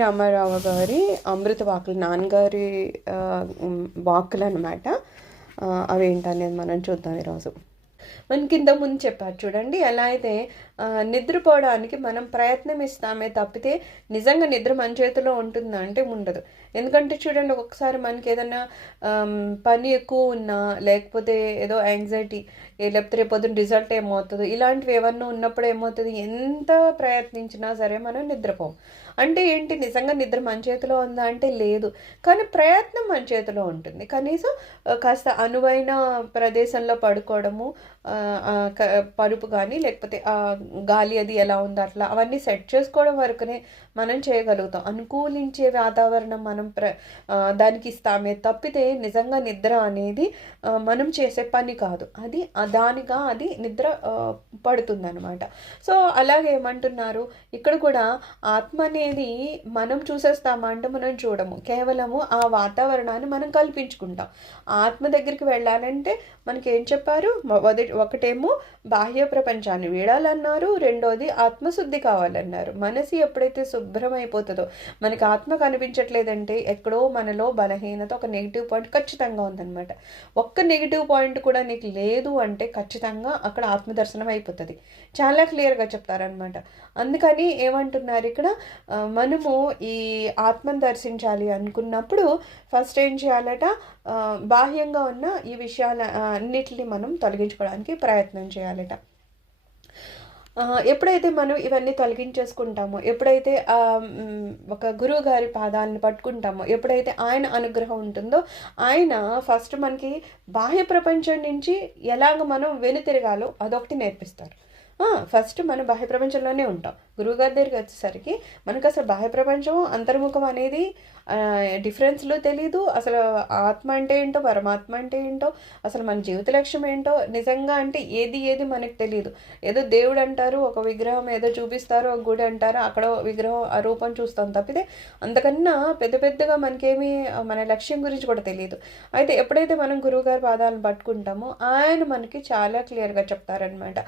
రామారావు గారి అమృత వాక్కులు, నాన్నగారి వాక్కులు అనమాట. అవేంటనేది మనం చూద్దాం ఈరోజు. మనకి కింద ముందు చెప్పారు చూడండి, ఎలా అయితే నిద్రపోవడానికి మనం ప్రయత్నం ఇస్తామే తప్పితే నిజంగా నిద్ర మన చేతిలో ఉంటుందా అంటే ఉండదు. ఎందుకంటే చూడండి, ఒక్కొక్కసారి మనకి ఏదైనా పని ఎక్కువ ఉన్నా, లేకపోతే ఏదో యాంగ్జైటీ, లేకపోతే రేపు పొద్దున్న రిజల్ట్ ఏమవుతుందో, ఇలాంటివి ఏమన్నా ఉన్నప్పుడు ఏమవుతుంది, ఎంత ప్రయత్నించినా సరే మనం నిద్రపోం. అంటే ఏంటి, నిజంగా నిద్ర మన చేతిలో ఉందా అంటే లేదు. కానీ ప్రయత్నం మన చేతిలో ఉంటుంది. కనీసం కాస్త అనువైన ప్రదేశంలో పడుకోవడము, పరుపు కానీ లేకపోతే గాలి అది ఎలా ఉందో అట్లా అవన్నీ సెట్ చేసుకోవడం వరకునే మనం చేయగలుగుతాం. అనుకూలించే వాతావరణం మనం దానికి ఇస్తామే తప్పితే నిజంగా నిద్ర అనేది మనం చేసే పని కాదు. అది దానిగా అది నిద్ర పడుతుందన్నమాట. సో అలాగే ఏమంటున్నారు ఇక్కడ కూడా, ఆత్మ అనేది మనం చూసేస్తామా అంటే మనం చూడము. కేవలము ఆ వాతావరణాన్ని మనం కల్పించుకుంటాం. ఆత్మ దగ్గరికి వెళ్ళాలంటే మనకి ఏం చెప్పారు, ఒకటేమో బాహ్య ప్రపంచాన్ని వీడాలన్నారు, రెండోది ఆత్మశుద్ధి కావాలన్నారు. మనసు ఎప్పుడైతే శుభ్రమైపోతుందో, మనకి ఆత్మ కనిపించట్లేదంటే ఎక్కడో మనలో బలహీనత, ఒక నెగిటివ్ పాయింట్ ఖచ్చితంగా ఉందన్నమాట. ఒక్క నెగిటివ్ పాయింట్ కూడా నీకు లేదు అంటే ఖచ్చితంగా అక్కడ ఆత్మదర్శనం అయిపోతుంది. చాలా క్లియర్గా చెప్తారనమాట. అందుకని ఏమంటున్నారు ఇక్కడ, మనము ఈ ఆత్మను దర్శించాలి అనుకున్నప్పుడు ఫస్ట్ ఏం చేయాలట, బాహ్యంగా ఉన్న ఈ విషయాల అన్నిటిని మనం తొలగించుకోవడానికి ప్రయత్నం చేయాలట. ఎప్పుడైతే మనం ఇవన్నీ తొలగించేసుకుంటామో, ఎప్పుడైతే ఒక గురువు గారి పాదాలను పట్టుకుంటామో, ఎప్పుడైతే ఆయన అనుగ్రహం ఉంటుందో, ఆయన ఫస్ట్ మనకి బాహ్య ప్రపంచం నుంచి ఎలాగ మనం వెనుతిరగాలో అదొకటి నేర్పిస్తారు. ఫస్ట్ మనం బాహ్య ప్రపంచంలోనే ఉంటాం. గురువుగారి దగ్గరికి వచ్చేసరికి మనకు అసలు బాహ్య ప్రపంచం, అంతర్ముఖం అనేది డిఫరెన్స్లో తెలీదు. అసలు ఆత్మ అంటే ఏంటో, పరమాత్మ అంటే ఏంటో, అసలు మన జీవిత లక్ష్యం ఏంటో నిజంగా అంటే ఏది మనకు తెలియదు. ఏదో దేవుడు అంటారు, ఒక విగ్రహం ఏదో చూపిస్తారు, ఒక గుడి అంటారు, అక్కడ విగ్రహం ఆ రూపం చూస్తాం తప్పితే అంతకన్నా పెద్దగా మనకేమీ మన లక్ష్యం గురించి కూడా తెలియదు. అయితే ఎప్పుడైతే మనం గురువుగారి పాదాలను పట్టుకుంటామో ఆయన మనకి చాలా క్లియర్గా చెప్తారనమాట.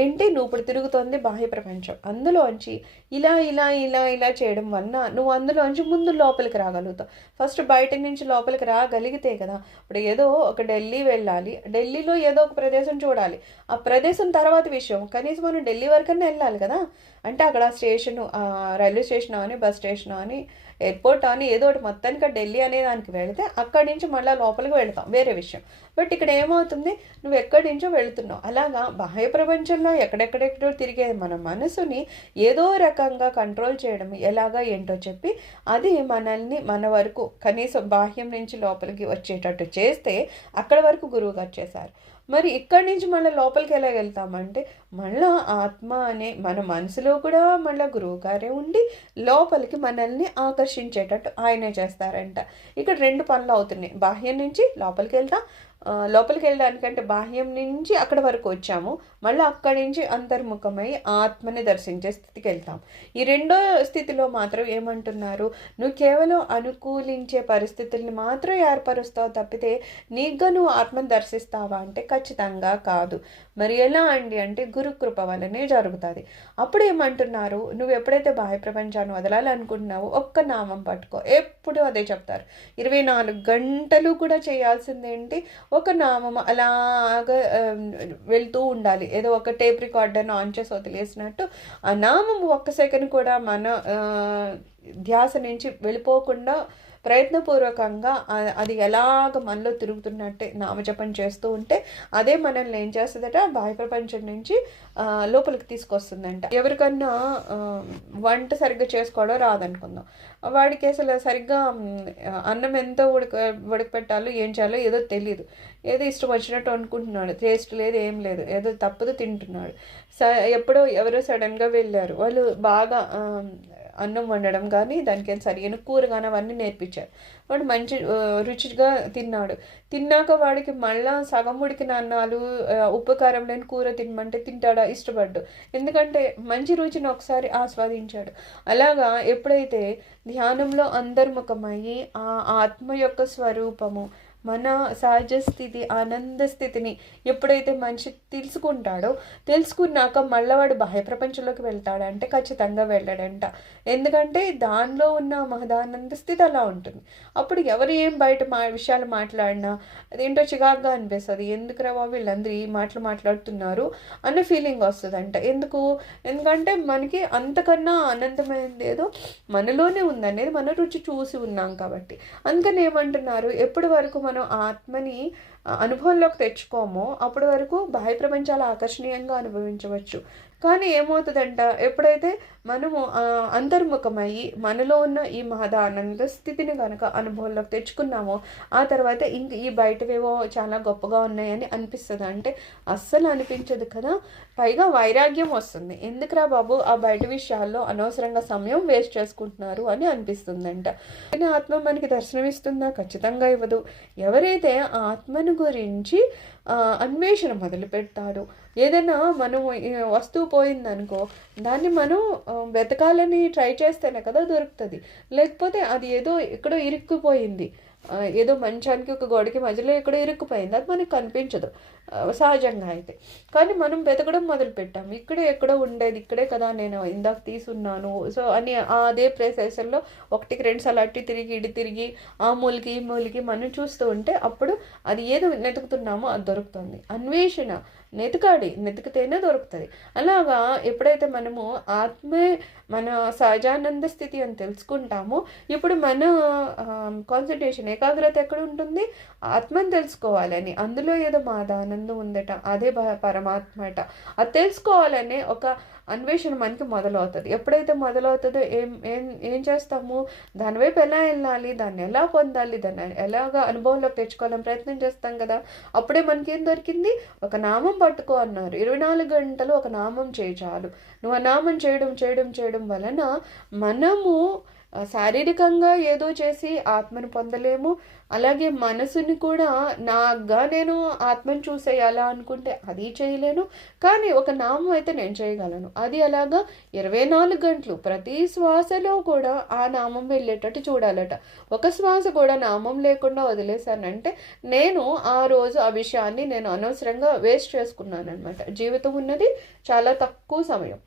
ఏంటి, నువ్వు ఇప్పుడు తిరుగుతోంది బాహ్య ప్రపంచం, అందులోంచి ఇలా చేయడం వలన నువ్వు అందులోంచి ముందు లోపలికి రాగలుగుతావు. ఫస్ట్ బయట నుంచి లోపలికి రాగలిగితే కదా. ఇప్పుడు ఏదో ఒక ఢిల్లీ వెళ్ళాలి, ఢిల్లీలో ఏదో ఒక ప్రదేశం చూడాలి, ఆ ప్రదేశం తర్వాత విషయం. కనీసం మనం ఢిల్లీ వరకన్నా వెళ్ళాలి కదా. అంటే అక్కడ స్టేషను, రైల్వే స్టేషన్ అని, బస్ స్టేషన్ అని, ఎయిర్పోర్ట్ అని, ఏదో ఒకటి మొత్తానికి ఢిల్లీ అనే దానికి వెళితే అక్కడి నుంచి మళ్ళీ లోపలికి వెళతాం, వేరే విషయం. బట్ ఇక్కడ ఏమవుతుంది, నువ్వు ఎక్కడి నుంచో వెళుతున్నావు. అలాగా బాహ్య ప్రపంచంలో ఎక్కడెక్కడెక్కడో తిరిగే మన మనసుని ఏదో రకంగా కంట్రోల్ చేయడం ఎలాగా ఏంటో చెప్పి, అది మనల్ని మన వరకు కనీసం బాహ్యం నుంచి లోపలికి వచ్చేటట్టు చేస్తే అక్కడ వరకు గురువు గారు చేశారు. మరి ఇక్కడి నుంచి మళ్ళీ లోపలికి ఎలా వెళ్తామంటే, మళ్ళీ ఆత్మ అనే మన మనసులో కూడా మళ్ళీ గురువు గారే ఉండి లోపలికి మనల్ని ఆకర్షించేటట్టు ఆయనే చేస్తారంట. ఇక్కడ రెండు పనులు అవుతున్నాయి. బాహ్యం నుంచి లోపలికి వెళ్ళడానికంటే బాహ్యం నుంచి అక్కడ వరకు వచ్చాము, మళ్ళీ అక్కడి నుంచి అంతర్ముఖమై ఆత్మని దర్శించే స్థితికి వెళ్తాం. ఈ రెండో స్థితిలో మాత్రం ఏమంటున్నారు, నువ్వు కేవలం అనుకూలించే పరిస్థితుల్ని మాత్రం ఏర్పరుస్తావు తప్పితే నీగా నువ్వు ఆత్మని దర్శిస్తావా అంటే ఖచ్చితంగా కాదు. మరి ఎలా అండి అంటే గురుకృప వల్లనే జరుగుతుంది. అప్పుడు ఏమంటున్నారు, నువ్వు ఎప్పుడైతే బాహ్య ప్రపంచాన్ని వదలాలనుకుంటున్నావో ఒక్క నామం పట్టుకో. ఎప్పుడు అదే చెప్తారు. 24 గంటలు కూడా చేయాల్సిందేంటి, ఒక నామం అలాగా వెళ్తూ ఉండాలి. ఏదో ఒక టేప్ రికార్డర్ను ఆన్ చేసి వదిలేసినట్టు ఆ నామం ఒక్క సెకండ్ కూడా మన ధ్యాస నుంచి వెళ్ళిపోకుండా ప్రయత్నపూర్వకంగా అది ఎలాగ మనలో తిరుగుతున్నట్టే నామజపం చేస్తూ ఉంటే అదే మనల్ని ఏం చేస్తుందట, బాహ్య ప్రపంచం నుంచి లోపలికి తీసుకొస్తుందంట. ఎవరికన్నా వంట సరిగ్గా చేసుకోవడం రాదనుకుందాం, వాడికి అసలు సరిగ్గా అన్నం ఎంత ఉడకపెట్టాలో ఏం చేయాలో ఏదో తెలియదు, ఏదో ఇష్టం వచ్చినట్టు అనుకుంటున్నాడు, టేస్ట్ లేదు ఏం లేదు, ఏదో తప్పదు తింటున్నాడు. ఎప్పుడో ఎవరో సడన్గా వెళ్ళారు, వాళ్ళు బాగా అన్నం వండడం కానీ దానికి సరిగిన కూర కానీ అవన్నీ నేర్పించారు. వాడు మంచి రుచిగా తిన్నాక వాడికి మళ్ళా సగం ఉడికిన అన్నాలు, ఉప్పు కారం లేని కూర తినమంటే తింటాడా, ఇష్టపడ్డు. ఎందుకంటే మంచి రుచిని ఒకసారి ఆస్వాదించాడు. అలాగా ఎప్పుడైతే ధ్యానంలో అంతర్ముఖమయ్యి ఆ ఆత్మ యొక్క స్వరూపము, మన సహజ స్థితి, ఆనంద స్థితిని ఎప్పుడైతే మనిషి తెలుసుకుంటాడో, తెలుసుకున్నాక మళ్ళీ వాడు బాహ్య ప్రపంచంలోకి వెళ్తాడంటే ఖచ్చితంగా వెళ్ళాడంట. ఎందుకంటే దానిలో ఉన్న మహదానంద స్థితి అలా ఉంటుంది. అప్పుడు ఎవరు ఏం బయట విషయాలు మాట్లాడినా అదేంటో చికాగ్గా అనిపిస్తుంది. ఎందుకురా బాబు వీళ్ళందరూ ఈ మాటలు మాట్లాడుతున్నారు అన్న ఫీలింగ్ వస్తుందంట. ఎందుకంటే మనకి అంతకన్నా ఆనందమైనది ఏదో మనలోనే ఉందనేది మనం రుచి చూసి ఉన్నాం కాబట్టి. అందుకని ఏమంటున్నారు, ఎప్పటి వరకు మనం ఆత్మని అనుభవంలోకి తెచ్చుకోమో అప్పటి వరకు బాహ్య ప్రపంచాలు ఆకర్షణీయంగా అనుభవించవచ్చు. కానీ ఏమవుతుందంట, ఎప్పుడైతే మనము అంతర్ముఖమయ్యి మనలో ఉన్న ఈ మహదానంద స్థితిని కనుక అనుభవంలోకి తెచ్చుకున్నామో ఆ తర్వాత ఇంక ఈ బయటవేవో చాలా గొప్పగా ఉన్నాయని అనిపిస్తుంది అంటే అస్సలు అనిపించదు కదా. పైగా వైరాగ్యం వస్తుంది. ఎందుకురా బాబు ఆ బయట విషయాల్లో అనవసరంగా సమయం వేస్ట్ చేసుకుంటున్నారు అని అనిపిస్తుందంట. కానీ ఆత్మ మనకి దర్శనమిస్తుందా? ఖచ్చితంగా ఇవ్వదు. ఎవరైతే ఆత్మను గురించి అన్వేషణ మొదలు పెడతాడు, ఏదైనా మనం వస్తువు పోయిందనుకో దాన్ని మనం వెతకాలని ట్రై చేస్తేనే కదా దొరుకుతుంది. లేకపోతే అది ఏదో ఎక్కడో ఇరుక్కుపోయింది, ఏదో మంచానికి ఒక గోడకి మధ్యలో ఎక్కడో ఇరుక్కుపోయింది, అది మనకు కనిపించదు సహజంగా అయితే. కానీ మనం వెతకడం మొదలు పెట్టాము, ఇక్కడే ఎక్కడో ఉండేది, ఇక్కడే కదా నేను ఇందాక తీసున్నాను సో అని అదే ప్లేసెస్లో ఒకటికి రెండు సార్లు అట్టి తిరిగి ఇటు తిరిగి ఆ మూలకి ఈ మూలకి మనం చూస్తూ ఉంటే అప్పుడు అది ఏదో వెతుకుతున్నామో అది దొరుకుతుంది. అన్వేషణ వెతికితేనే దొరుకుతుంది. అలాగా ఎప్పుడైతే మనము ఆత్మే మన సహజానంద స్థితి అని తెలుసుకుంటామో ఇప్పుడు మన కాన్సన్ట్రేషన్, ఏకాగ్రత ఎక్కడ ఉంటుంది? ఆత్మని తెలుసుకోవాలని. అందులో ఏదో మాదానందం ఉందట, అదే పరమాత్మ అట. అది తెలుసుకోవాలనే ఒక అన్వేషణ మనకి మొదలవుతుంది. ఎప్పుడైతే మొదలవుతుందో ఏం ఏం ఏం చేస్తాము, దానివైపు ఎలా వెళ్ళాలి, దాన్ని ఎలా పొందాలి, దాన్ని ఎలాగా అనుభవంలోకి తెచ్చుకోవాలని ప్రయత్నం చేస్తాం కదా. అప్పుడే మనకి ఏం దొరికింది, ఒక నామం పట్టుకో అన్నారు. 24 గంటలు ఒక నామం చేయి చాలు. నువ్వు ఆ నామం చేయడం చేయడం చేయడం వలన మనము శారీరకంగా ఏదో చేసి ఆత్మను పొందలేము. అలాగే మనసుని కూడా నాగా నేను ఆత్మను చూసేయాలా అనుకుంటే అది చేయలేను. కానీ ఒక నామం అయితే నేను చేయగలను. అది అలాగా 24 గంటలు ప్రతి శ్వాసలో కూడా ఆ నామం వెళ్ళేటట్టు చూడాలట. ఒక శ్వాస కూడా నామం లేకుండా వదిలేశానంటే నేను ఆ రోజు ఆ విషయాన్ని నేను అనవసరంగా వేస్ట్ చేసుకున్నాను అనమాట. జీవితం ఉన్నది చాలా తక్కువ సమయం.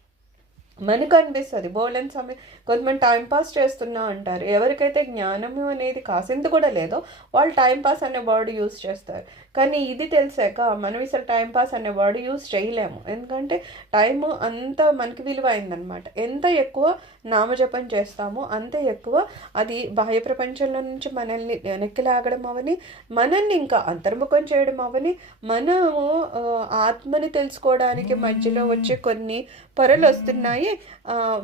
మనకు అనిపిస్తుంది బోలెన్ సమయం కొంతమంది టైంపాస్ చేస్తున్నా అంటారు. ఎవరికైతే జ్ఞానము అనేది కాసింత కూడా లేదో వాళ్ళు టైంపాస్ అనే వర్డ్ యూజ్ చేస్తారు. కానీ ఇది తెలిసాక మనం అసలు టైంపాస్ అనే వర్డ్ యూజ్ చేయలేము. ఎందుకంటే టైము అంత మనకి విలువైందనమాట. ఎంత ఎక్కువ నామజపం చేస్తామో అంత ఎక్కువ అది బాహ్య ప్రపంచంలో నుంచి మనల్ని వెనక్కి లాగడం అవని, మనల్ని ఇంకా అంతర్ముఖం చేయడం అవని, మనము ఆత్మని తెలుసుకోవడానికి మధ్యలో వచ్చే కొన్ని పొరలు వస్తున్నాయి,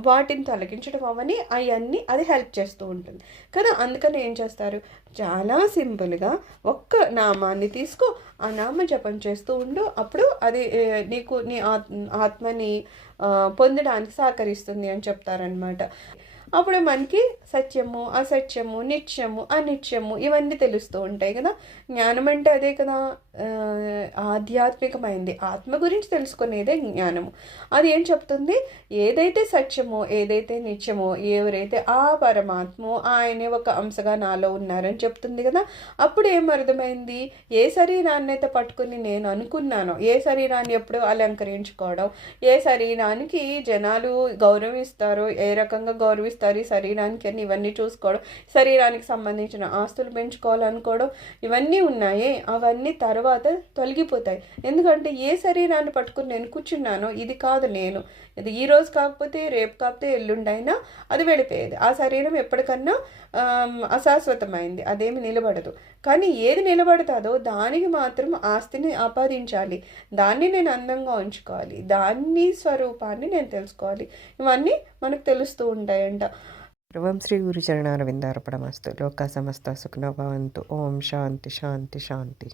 వాటిని తొలగించడం అవని అవన్నీ అది హెల్ప్ చేస్తూ ఉంటుంది కదా. అందుకని ఏం చేస్తారు, చాలా సింపుల్గా ఒక్క నామాన్ని తీసుకో, ఆ నామ జపం చేస్తూ ఉండు. అప్పుడు అది నీకు నీ ఆత్మని పొందడానికి సహకరిస్తుంది అని చెప్తారనమాట. అప్పుడు మనకి సత్యము, అసత్యము, నిత్యము, అనిత్యము ఇవన్నీ తెలుస్తూ ఉంటాయి కదా. జ్ఞానం అంటే అదే కదా, ఆధ్యాత్మికమైంది. ఆత్మ గురించి తెలుసుకునేదే జ్ఞానము. అది ఏం చెప్తుంది, ఏదైతే సత్యమో ఏదైతే నిత్యమో ఎవరైతే ఆ పరమాత్మ ఆయనే ఒక అంశగా నాలో ఉన్నారని చెప్తుంది కదా. అప్పుడు ఏం అర్థమైంది, ఏ శరీరాన్ని అయితే పట్టుకుని నేను అనుకున్నానో, ఏ శరీరాన్ని ఎప్పుడు అలంకరించుకోవడం, ఏ శరీరానికి జనాలు గౌరవిస్తారో, ఏ రకంగా గౌరవిస్తారు ఈ శరీరానికి అని ఇవన్నీ చూసుకోవడం, శరీరానికి సంబంధించిన ఆస్తులు పెంచుకోవాలనుకోవడం ఇవన్నీ ఉన్నాయి. అవన్నీ తర్వాత తొలగిపోతాయి. ఎందుకంటే ఏ శరీరాన్ని పట్టుకుని నేను కూర్చున్నానో ఇది కాదు నేను, ఇది ఈ రోజు కాకపోతే రేపు కాకపోతే ఎల్లుండైనా అది వెళ్ళిపోయేది. ఆ శరీరం ఎప్పటికన్నా అశాశ్వతమైంది, అదేమి నిలబడదు. కానీ ఏది నిలబడతాదో దానికి మాత్రం ఆస్తిని ఆపాదించాలి, దాన్ని నేను అందంగా ఉంచుకోవాలి, దాన్ని స్వరూపాన్ని నేను తెలుసుకోవాలి. ఇవన్నీ మనకు తెలుస్తూ ఉంటాయంట. సర్వం శ్రీ గురుచరణారవిందార్పణమస్తు. లోకా సమస్త సుఖినో భవంతు. ఓం శాంతి శాంతి శాంతి.